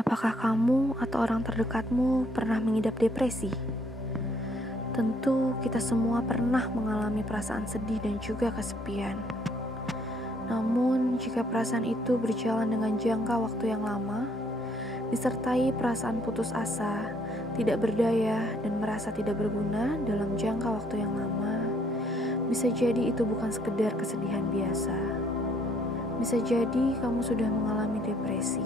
Apakah kamu atau orang terdekatmu pernah mengidap depresi? Tentu kita semua pernah mengalami perasaan sedih dan juga kesepian. Namun, jika perasaan itu berjalan dengan jangka waktu yang lama, disertai perasaan putus asa, tidak berdaya, dan merasa tidak berguna dalam jangka waktu yang lama, bisa jadi itu bukan sekedar kesedihan biasa. Bisa jadi kamu sudah mengalami depresi.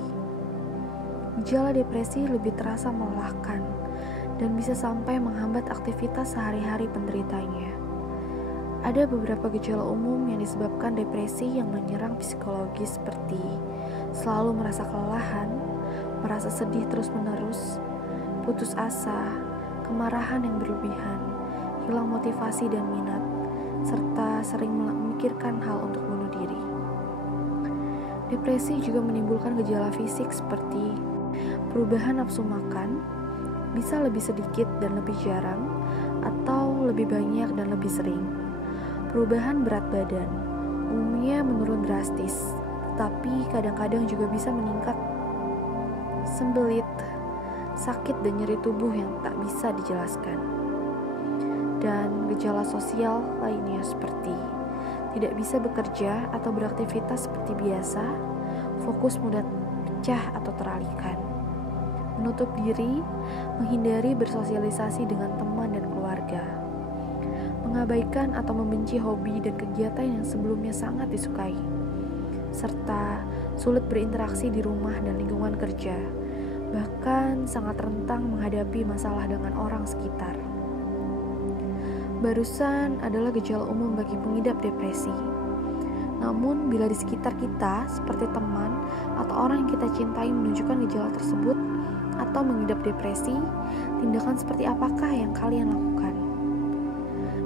Gejala depresi lebih terasa melelahkan dan bisa sampai menghambat aktivitas sehari-hari penderitanya. Ada beberapa gejala umum yang disebabkan depresi yang menyerang psikologis seperti selalu merasa kelelahan, merasa sedih terus-menerus, putus asa, kemarahan yang berlebihan, hilang motivasi dan minat, serta sering memikirkan hal untuk bunuh diri. Depresi juga menimbulkan gejala fisik seperti perubahan nafsu makan, bisa lebih sedikit dan lebih jarang, atau lebih banyak dan lebih sering. Perubahan berat badan, umumnya menurun drastis, tetapi kadang-kadang juga bisa meningkat. Sembelit, sakit dan nyeri tubuh yang tak bisa dijelaskan. Dan gejala sosial lainnya seperti tidak bisa bekerja atau beraktivitas seperti biasa, fokus mudah pecah atau teralihkan, menutup diri, menghindari bersosialisasi dengan teman dan keluarga, mengabaikan atau membenci hobi dan kegiatan yang sebelumnya sangat disukai, serta sulit berinteraksi di rumah dan lingkungan kerja, bahkan sangat rentan menghadapi masalah dengan orang sekitar. Barusan adalah gejala umum bagi pengidap depresi. Namun, bila di sekitar kita, seperti teman atau orang yang kita cintai menunjukkan gejala tersebut atau mengidap depresi, tindakan seperti apakah yang kalian lakukan?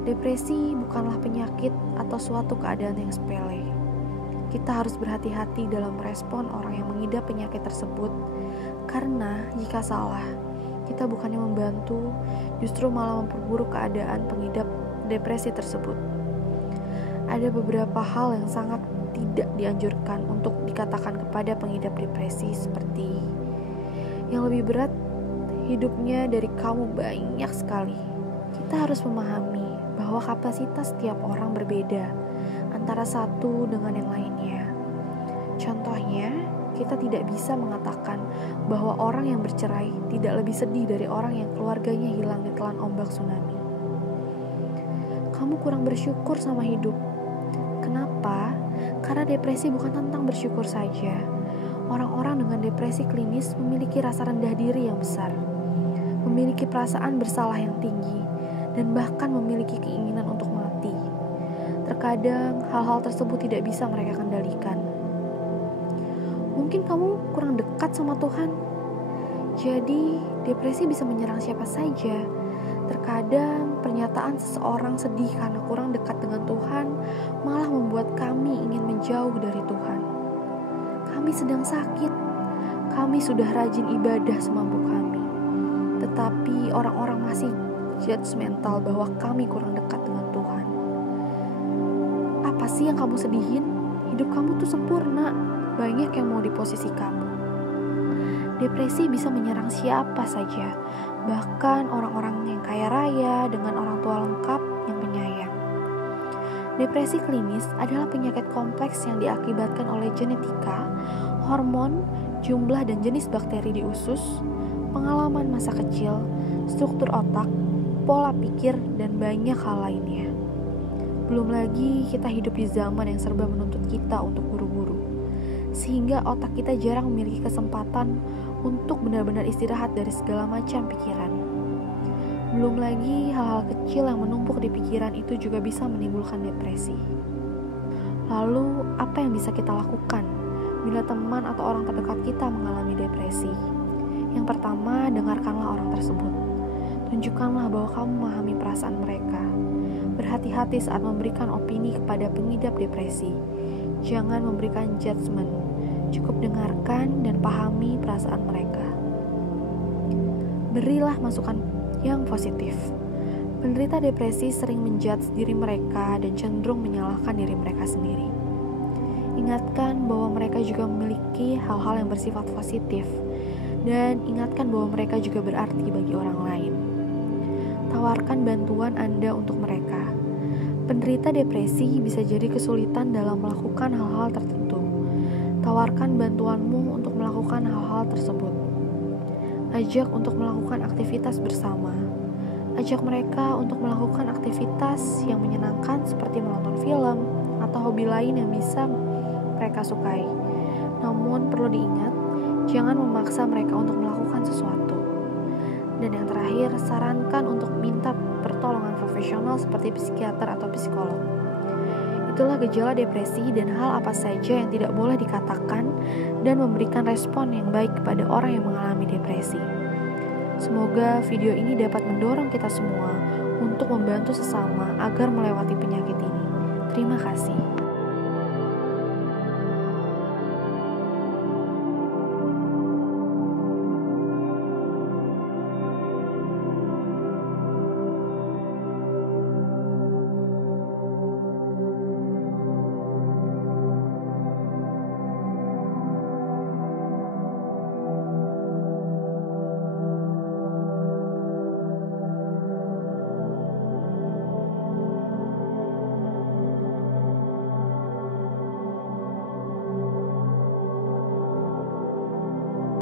Depresi bukanlah penyakit atau suatu keadaan yang sepele. Kita harus berhati-hati dalam merespon orang yang mengidap penyakit tersebut, karena jika salah, kita bukannya membantu, justru malah memperburuk keadaan pengidap depresi tersebut. Ada beberapa hal yang sangat tidak dianjurkan untuk dikatakan kepada pengidap depresi, seperti yang lebih berat, hidupnya dari kamu banyak sekali. Kita harus memahami bahwa kapasitas setiap orang berbeda antara satu dengan yang lainnya. Contohnya, kita tidak bisa mengatakan bahwa orang yang bercerai tidak lebih sedih dari orang yang keluarganya hilang ditelan ombak tsunami. Kamu kurang bersyukur sama hidup. Kenapa? Karena depresi bukan tentang bersyukur saja. Orang-orang dengan depresi klinis memiliki rasa rendah diri yang besar, memiliki perasaan bersalah yang tinggi, dan bahkan memiliki keinginan untuk mati. Terkadang hal-hal tersebut tidak bisa mereka kendalikan. Mungkin kamu kurang dekat sama Tuhan. Jadi, depresi bisa menyerang siapa saja. Terkadang, pernyataan seseorang sedih karena kurang dekat dengan Tuhan malah membuat kami ingin menjauh dari Tuhan. Kami sedang sakit. Kami sudah rajin ibadah semampu kami. Tetapi orang-orang masih judgmental bahwa kami kurang dekat dengan Tuhan. Apa sih yang kamu sedihin? Hidup kamu tuh sempurna. Banyak yang mau di posisi kamu. Depresi bisa menyerang siapa saja, bahkan orang-orang yang kaya raya dengan orang tua lengkap yang penyayang. Depresi klinis adalah penyakit kompleks yang diakibatkan oleh genetika, hormon, jumlah dan jenis bakteri di usus, pengalaman masa kecil, struktur otak, pola pikir, dan banyak hal lainnya. Belum lagi kita hidup di zaman yang serba menuntut kita untuk buru-buru, sehingga otak kita jarang memiliki kesempatan untuk benar-benar istirahat dari segala macam pikiran. Belum lagi hal-hal kecil yang menumpuk di pikiran itu juga bisa menimbulkan depresi. Lalu, apa yang bisa kita lakukan bila teman atau orang terdekat kita mengalami depresi? Yang pertama, dengarkanlah orang tersebut. Tunjukkanlah bahwa kamu memahami perasaan mereka. Berhati-hati saat memberikan opini kepada pengidap depresi. Jangan memberikan judgement, cukup dengarkan dan pahami perasaan mereka. Berilah masukan yang positif. Penderita depresi sering menjudge diri mereka dan cenderung menyalahkan diri mereka sendiri. Ingatkan bahwa mereka juga memiliki hal-hal yang bersifat positif dan ingatkan bahwa mereka juga berarti bagi orang lain. Tawarkan bantuan Anda untuk mereka. Penderita depresi bisa jadi kesulitan dalam melakukan hal-hal tertentu. Tawarkan bantuanmu untuk melakukan hal-hal tersebut. Ajak untuk melakukan aktivitas bersama. Ajak mereka untuk melakukan aktivitas yang menyenangkan seperti menonton film atau hobi lain yang bisa mereka sukai. Namun perlu diingat, jangan memaksa mereka untuk melakukan sesuatu. Dan yang terakhir, sarankan untuk minta pertolongan profesional seperti psikiater atau psikolog. Itulah gejala depresi dan hal apa saja yang tidak boleh dikatakan dan memberikan respon yang baik kepada orang yang mengalami depresi. Semoga video ini dapat mendorong kita semua untuk membantu sesama agar melewati penyakit ini. Terima kasih.